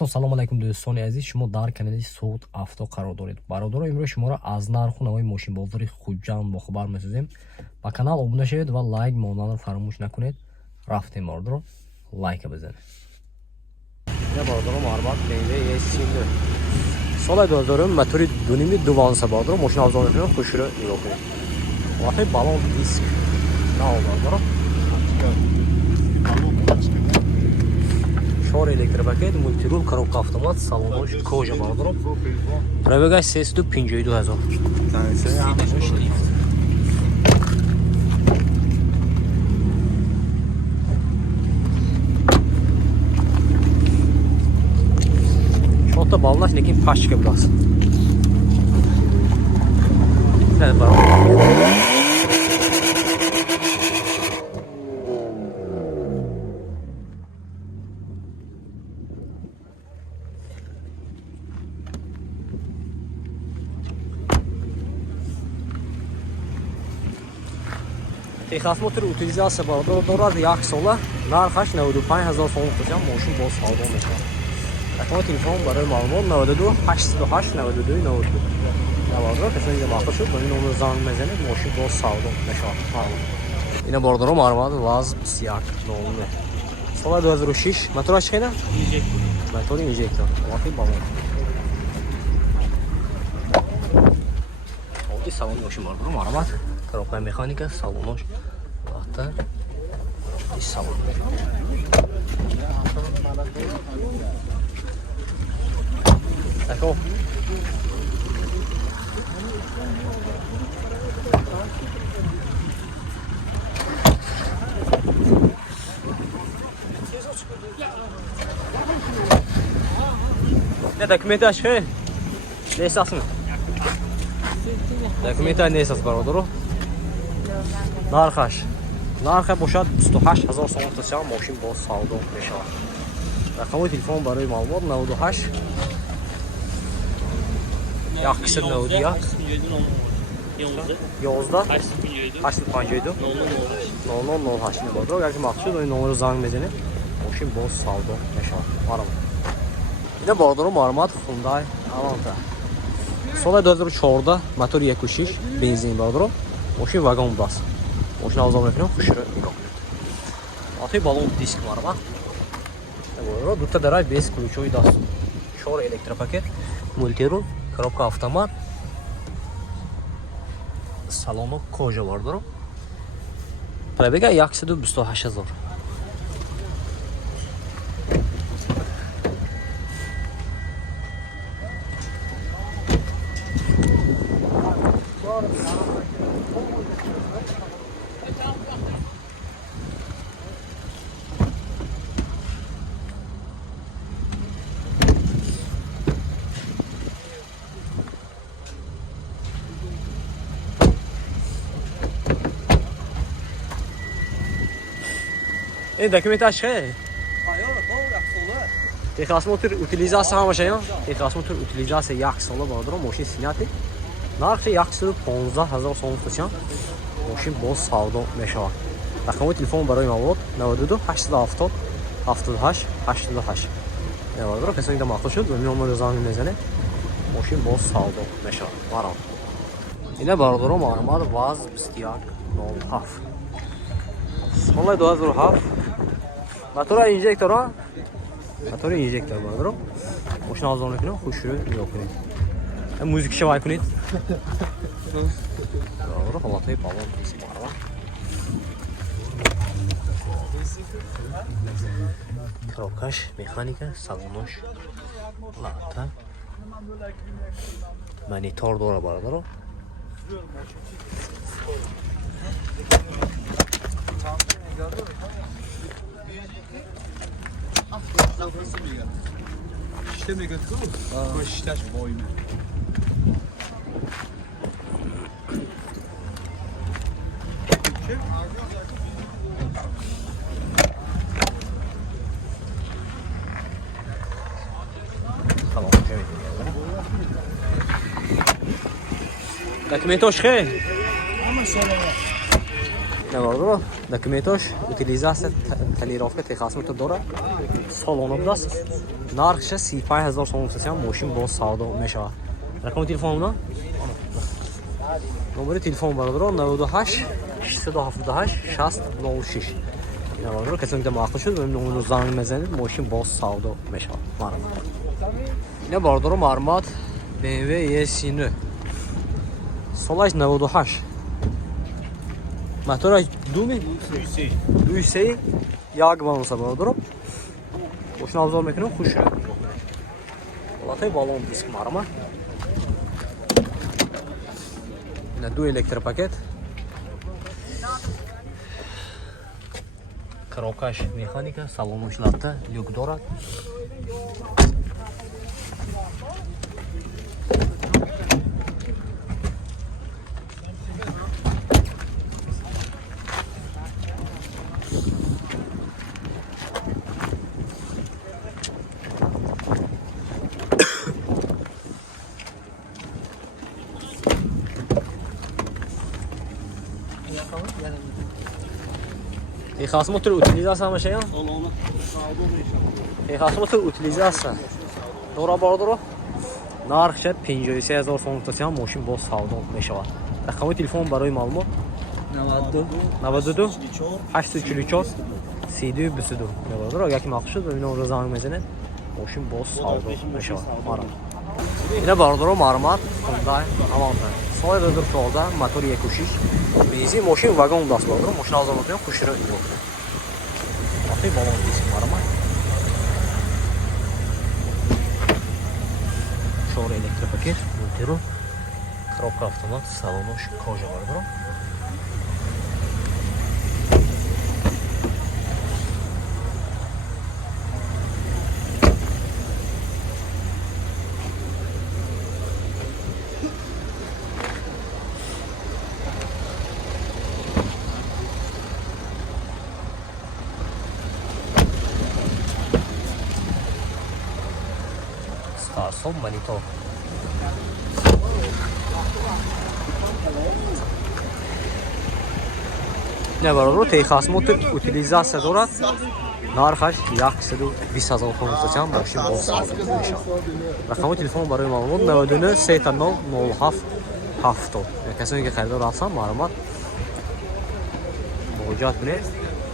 ҳаматон салом алайкум дӯстони азиз, шумо дар канали Суд Авто қарор доред. Бародаро, имрӯз шуморо аз нарху навои мошинбозори хуҷанд бохабар месозем. Ба канал обуна шавед ва лайк монданро фаромӯш накунед. Рафтем бародаро, лайка бизанед. Я бародаро, марбат BMW S50. Соли 2000 мотори 2.2 бародаро, мошина авзор мекунем, хушро нигоҳ кунед. Вақти балон диск. Нао бародаро. Шор электропакет, мультирул, коробка автомат, салонош кожа бародаро. Пробегаш 352 000. Шота балнаш, лекин пашка билас. Техас мотор утилизация дорад 1 сола, нархаш 95 000 сом кушам, мошин боз савдо мешавад. Такмо телефон барои маълумот 92 808 92 92. Наводро касони махсус шуд, ба ин номер занг мезанед, мошин боз савдо мешавад. Ина бордоро маълумот ваз 21 номер. Соли 2006, мотораш чӣ хена? Инжектор. Мотори инжектор. Вақти балон. Оди салон мошин бордоро маълумот. Коробка механика, салонош, лахта и салон. Тако. Ne dokumenti şey? Ne esas mı? Dokumenti ne esas barodoro? Нархаш. Нарха бошад 28 000 сом тасям, мошин боз савдо мешавад. Рақамои телефон барои маълумот 98 191 11 852 0008 набодро. Як мақсуд ин номеро занг мезанед, мошин боз савдо мешавад. Марам. Ина бордоро маълумот Hyundai Elantra. Соли 2014, мотори 1.6, бензин бордоро, мошин вагон бас. Мошина авзор мекунем, хушро нигоҳ кунед. Вақти балон диск марва. Наборро дута дарай без ключови даст. 4 электропакет, мультирул, коробка автомат. Салоно кожа бардоро. Пробега 128 000. این دکمنتاش چیه؟ Texas motor utilizatsiya ҳамашаям. Texas motor utilizatsiya 1 сола бардоро, мошин синати. Нархи 115 000 сом тасям. Мошин боз савдо мешавад. Рақамои телефон барои маълумот 92 870 78 88. Наводро касони да махсус шуд, ба номеро занг мезанед, мошин боз савдо мешавад. Марам. Ина бародаро маълумот ваз 21 07. Соли 2007. Мотора инжектора. Мотори инжектор бародаро. Мошина авзор мекунем, хушро нигоҳ кунед. Музика шавай кунед. Бародаро ҳолатҳои балон диск марва. Коробкаш механика, салонош лахта. Монитор дора бародаро. İşte mega cool. Bu şiştaş boynu. Tamam, evet. Dokumenti hoş geldin. Ama sonra. Навардро, документош, утилизация тонировка Техас мотор дорад. Салон обдаст. Нархш 35000 сом мустасям мошин боз савдо мешавад. Рақами телефонна? Номери телефон барадро 98 678 6006. Навардро, касе ки мақсад шуд, номер занг мезанед, мошин боз савдо мешавад. Марам. Ина барадро маълумот BMW E39. Солаш 98. Мотора думи? Дуйсей. Яг балонса барадро. Мошин обзор мекунам, хуш. Латай балон диск марама. На 2 электропакет. Коробкаш механика, салон ушлатта, люк дорад. Техас мотор утилизация машина? Техас мотор утилизация. Дора бардро. Нархш 53000 сом мустасям мошин боз савдо мешавад. Рақами телефон барои маълумот 92 844 32 22. Бардро, яки мақсад шуд, ин номер занг мезанед, мошин боз савдо мешавад. Марам. Ина бардро маълумот Hyundai Elantra. Соли 2014, мотор 1.6. Бензин мошин вагон даст бардро, мошин обзор мекунам, хушро ин. Латай балон диск марама. 4 электропакет, мультирул, коробка автомат, салонош кожа бардро. Старсом монитор. Не барадро, Техас мотор утилизация дорад. Нархаш 120000 сом мустасям мошин боз савдо мешавад. Рақами телефон барои маълумот 99 300 07 70. Касоне ки харидор ҳастанд, маълумот муроҷиат кунед,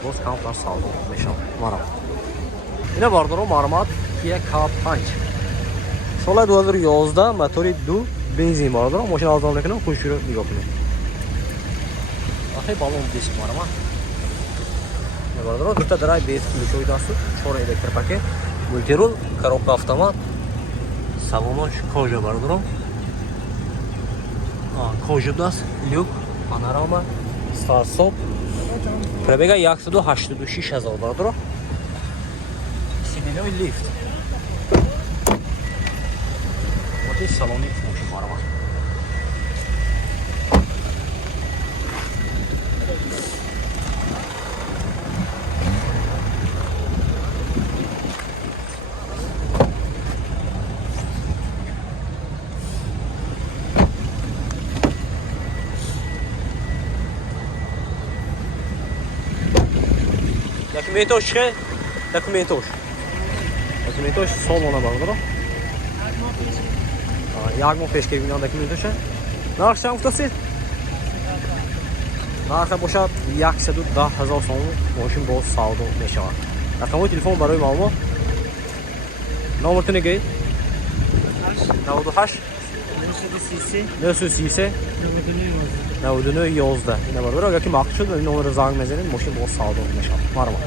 боз камтар савдо мешавад. Марам. Ина бардро маълумот Kia K5. Соли 2011, мотори 2 бензин бардро, мошин обзор мекунам, хушро нигоҳ кунед. Латай балон диск марама. Бардро, дута драйв без ключови дасту, 4 электропакет, мультирул, коробка автомат, салонош кожа бардро. Кожа даст, люк, панорама, старт-стоп. Пробега 186000 бардро. Сиденой лифт. Вот и салоник мошин марама. Документош чиқе? Документош солона бардро. Як моҳ пеш кебинам документоша. Нарх чанд гуфтасид? Нарха бошад 110000 сом мошин боз савдо мешавад. Рақамои телефон барои маълумот. Номертон гӯед? 98 933 99 11. Ина бардро, яки мақсад шуд, номер занг мезанед, мошин боз савдо мешавад. Марҳамат.